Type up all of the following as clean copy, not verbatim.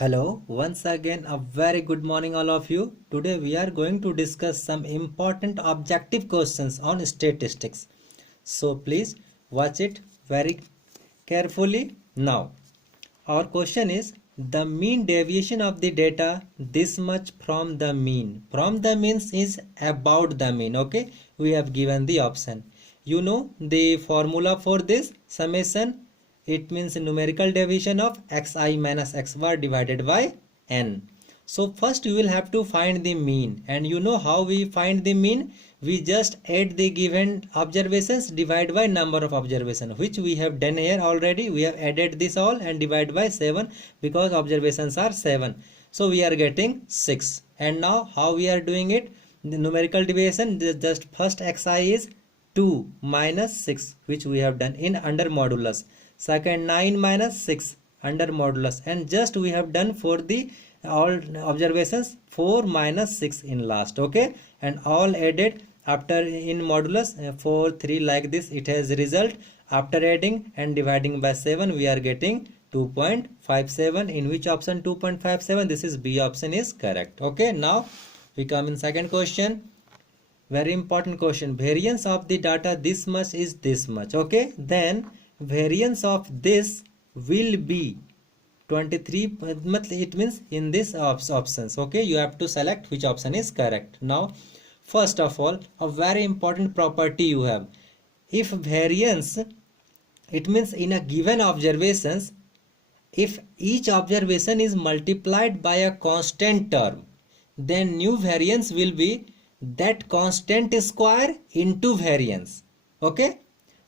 Hello, once again a very good morning all of you. Today we are going to discuss some important objective questions on statistics. So please watch it very carefully now. Our question is the mean deviation of the data this much from the mean. From the means is about the mean. Okay, we have given the option. You know the formula for this summation. It means numerical division of xi minus x bar divided by n. So first you will have to find the mean, and you know how we find the mean. We just add the given observations divide by number of observations, which we have done here already. We have added this all and divide by 7 because observations are 7. So we are getting 6. And now how we are doing it? The numerical division, just first xi is 2 minus 6, which we have done in under modulus. Second 9 minus 6 under modulus, and just we have done for the all observations 4 minus 6 in last. Okay, and all added after in modulus 4 3 like this it has result. After adding and dividing by 7 we are getting 2.57. In which option 2.57? This is B option is correct. Okay, now we come in second question. Very important question. Variance of the data this much is this much. Okay, then variance of this will be 23. It means in this options. Okay, you have to select which option is correct. Now first of all, a very important property you have. If variance, it means in a given observations, if each observation is multiplied by a constant term, then new variance will be that constant square into variance. Okay,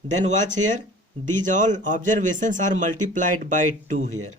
then watch here, these all observations are multiplied by 2 here.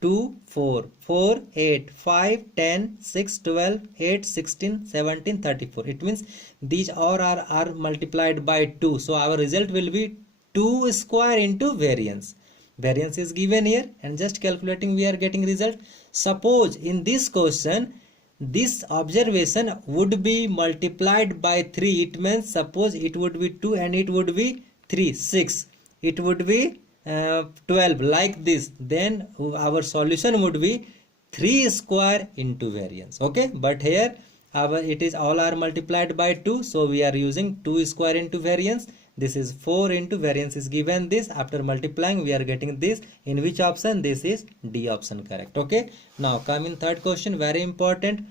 2 4 4 8 5 10 6 12 8 16 17 34. It means these all are multiplied by 2. So our result will be 2 square into variance. Variance is given here, and just calculating we are getting result. Suppose in this question this observation would be multiplied by 3. It means suppose it would be 2 and it would be 3 6. It would be 12 like this. Then our solution would be 3 square into variance. Okay, but here it is all are multiplied by 2, so we are using 2 square into variance. This is 4 into variance is given this. After multiplying we are getting this. In which option? This is D option correct. Okay, now come in third question, very important.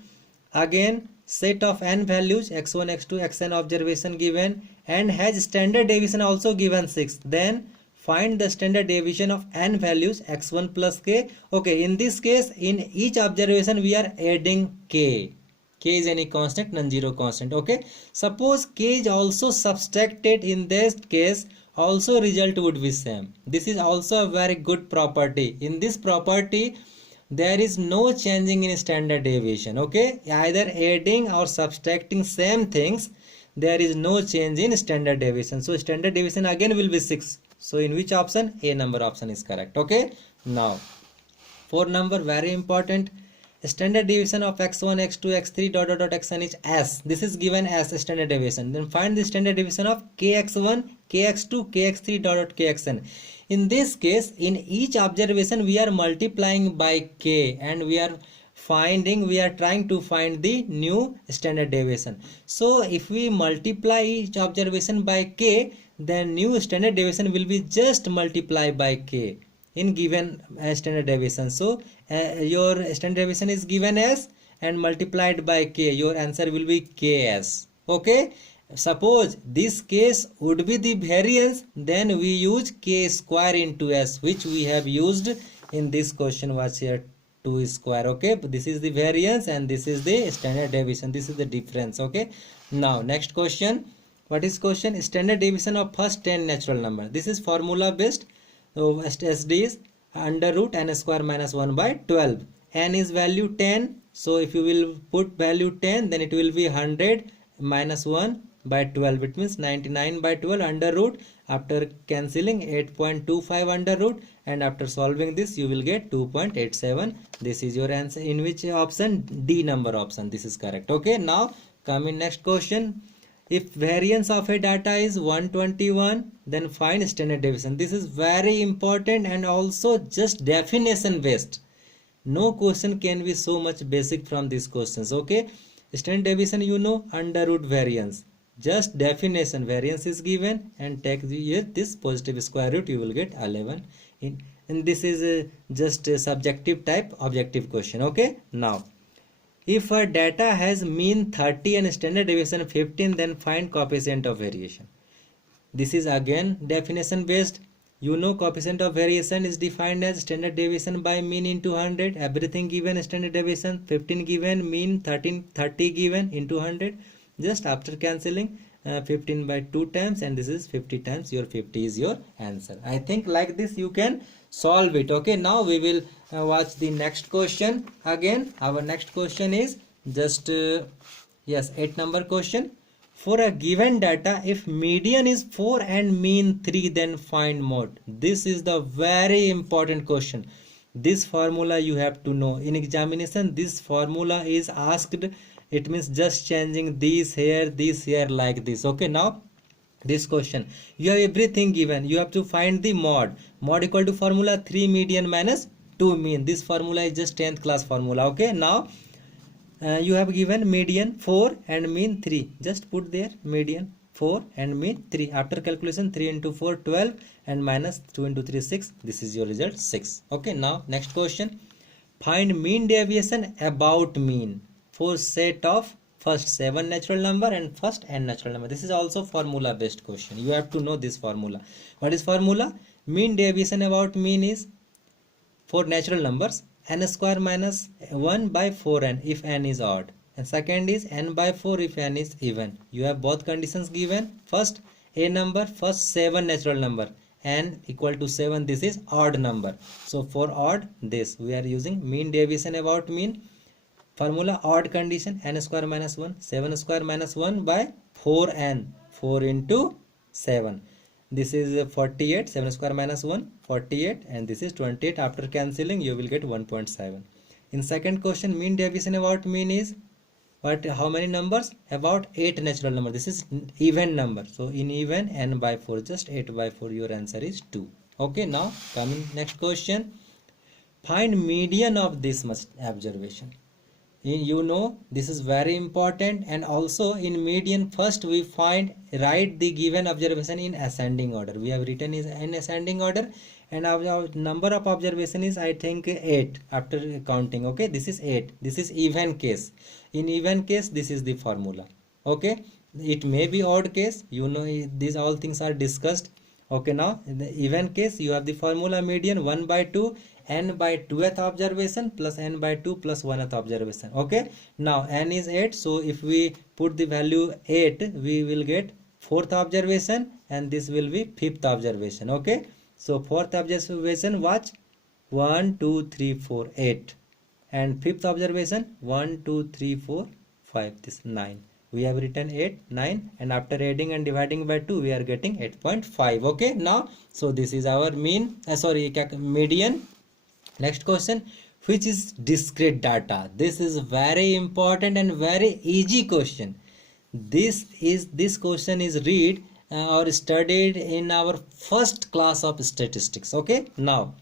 Again set of n values x1 x2 xn observation given and has standard deviation also given 6. Then find the standard deviation of n values x1 plus k. Okay, in this case in each observation we are adding k. K is any constant, non-zero constant. Okay, suppose k is also subtracted, in this case also result would be same. This is also a very good property. In this property there is no changing in standard deviation. Okay, either adding or subtracting same things, there is no change in standard deviation. So standard deviation again will be 6. So in which option? A number option is correct. Okay, now 4 number, very important. Standard deviation of x1 x2 x3 dot dot dot xn is s. This is given as standard deviation. Then find the standard deviation of kx1 kx2 kx3 dot dot kxn. In this case in each observation we are multiplying by k, and we are trying to find the new standard deviation. So if we multiply each observation by k, then new standard deviation will be just multiply by k in given standard deviation. So your standard deviation is given as and multiplied by k, your answer will be ks. Okay, suppose this case would be the variance, then we use k square into s, which we have used in this question. What's here? 2 square. Okay, but this is the variance and this is the standard deviation. This is the difference. Okay, now next question. What is question? Standard deviation of first 10 natural number. This is formula based. So SD is under root n square minus 1 by 12. N is value 10. So if you will put value 10, then it will be 100 minus 1 by 12. It means 99 by 12 under root. After cancelling 8.25 under root, and after solving this you will get 2.87. This is your answer. In which option? D number option. This is correct. Okay, now come in next question. If variance of a data is 121, then find standard deviation. This is very important and also just definition based. No question can be so much basic from these questions. Okay, standard deviation, you know, under root variance. Just definition, variance is given, and take this positive square root, you will get 11. And this is just a subjective type objective question. Okay, now if a data has mean 30 and standard deviation 15, then find coefficient of variation. This is again definition based. You know, coefficient of variation is defined as standard deviation by mean into 100. Everything given, standard deviation 15 given, mean 30 given into 100. Just after cancelling 15 by 2 times, and this is 50 times. Your 50 is your answer. I think like this you can solve it. Okay, now we will watch the next question. Again, our next question is just yes, 8 number question. For a given data, if median is 4 and mean 3, then find mode. This is the very important question. This formula you have to know. In examination, this formula is asked. It means just changing this here like this. Okay, now this question. You have everything given. You have to find the mod. Mod equal to formula 3 median minus 2 mean. This formula is just 10th class formula. Okay, now you have given median 4 and mean 3. Just put there median 4 and mean 3. After calculation, 3 into 4 12 and minus 2 into 3 6. This is your result 6. Okay, now next question. Find mean deviation about mean for set of first 7 natural number and first n natural number. This is also formula based question. You have to know this formula. What is formula? Mean deviation about mean is for natural numbers n square minus 1 by 4n if n is odd, and second is n by 4 if n is even. You have both conditions given. First a number, first 7 natural number, n equal to 7, this is odd number. So for odd, this we are using mean deviation about mean formula. Odd condition, n square minus 1, 7 square minus 1 by 4n, 4 into 7. This is 48, 7 square minus 1, 48, and this is 28. After cancelling, you will get 1.7. In second question, mean deviation about mean is what? How many numbers? About 8 natural number. This is even number. So in even, n by 4, just 8 by 4, your answer is 2. Okay, now coming next question. Find median of this much observation. You know, this is very important, and also in median first we find write the given observation in ascending order. We have written is in ascending order, and our number of observation is I think 8 after counting. Okay, this is 8. This is even case. In even case, this is the formula. Okay, it may be odd case, you know, these all things are discussed. Okay, now in the even case you have the formula median 1 by 2 n by 2th observation plus n by 2 plus 1th observation. Okay, now n is 8, so if we put the value 8, we will get 4th observation, and this will be 5th observation. Okay, so 4th observation, watch, 1 2 3 4 8, and 5th observation 1 2 3 4 5, this 9. We have written 8 9, and after adding and dividing by 2 we are getting 8.5. Okay, now so this is our mean median. Next question, which is discrete data? This is very important and very easy question. This question is read or studied in our first class of statistics. Okay, now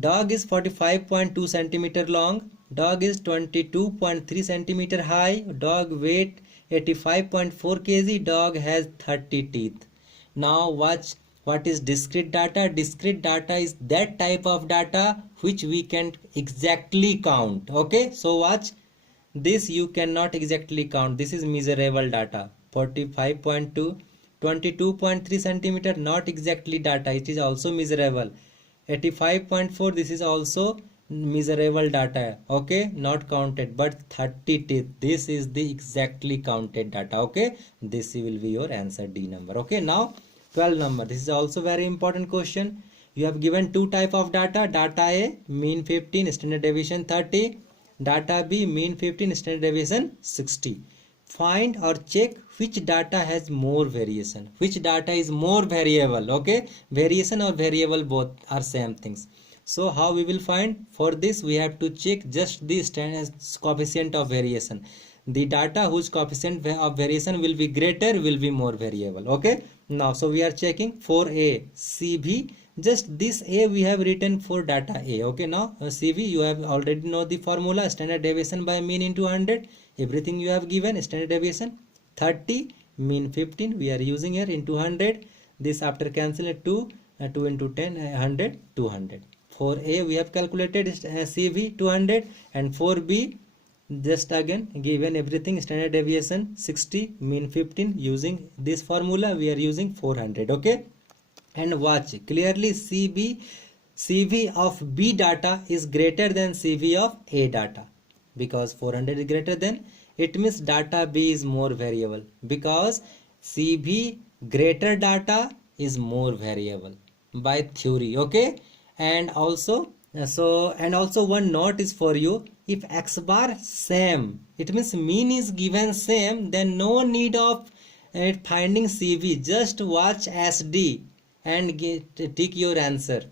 dog is 45.2 centimeter long, dog is 22.3 centimeter high, dog weight 85.4 kg, dog has 30 teeth. Now watch, what is discrete data? Discrete data is that type of data which we can exactly count. Okay, so watch, this you cannot exactly count. This is measurable data. 45.2, 22.3 centimeter, not exactly data, it is also measurable. 85.4, this is also measurable data. Okay, not counted, but 30 teeth, this is the exactly counted data. Okay, this will be your answer, D number. Okay, now 12 number. This is also very important question. You have given two type of data. Data A, mean 15, standard deviation 30. Data B, mean 15, standard deviation 60. Find or check which data has more variation, which data is more variable. Okay, variation or variable both are same things. So how we will find? For this we have to check just the standard coefficient of variation. The data whose coefficient of variation will be greater will be more variable. Okay, now so we are checking for A, CB, just this A we have written for data A. Okay, now CV you have already know the formula, standard deviation by mean into 100. Everything you have given, standard deviation 30, mean 15 we are using here into 100. This after cancel 2 2 into 10 100 200. For A we have calculated CV 200, and for B just again given everything, standard deviation 60, mean 15. Using this formula we are using 400. Okay, and watch clearly, CV of B data is greater than CV of A data, because 400 is greater than, it means data B is more variable, because CV greater data is more variable by theory. Okay, and also one note is for you: if x bar same, it means mean is given same, then no need of finding CV, just watch SD and tick your answer.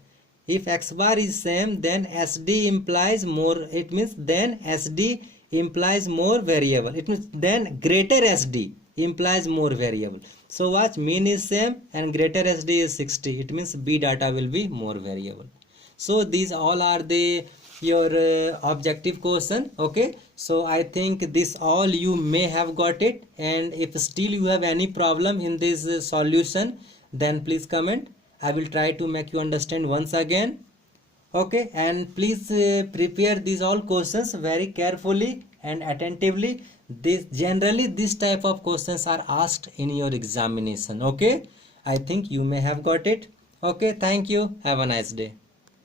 If x bar is same, then SD implies more, it means then SD implies more variable, it means then greater SD implies more variable. So watch, mean is same and greater SD is 60, it means B data will be more variable. So these all are the your objective question. Okay, so I think this all you may have got it, and if still you have any problem in this solution, then please comment. I will try to make you understand once again. Okay, and please prepare these all questions very carefully and attentively. This generally this type of questions are asked in your examination. Okay, I think you may have got it. Okay, thank you, have a nice day.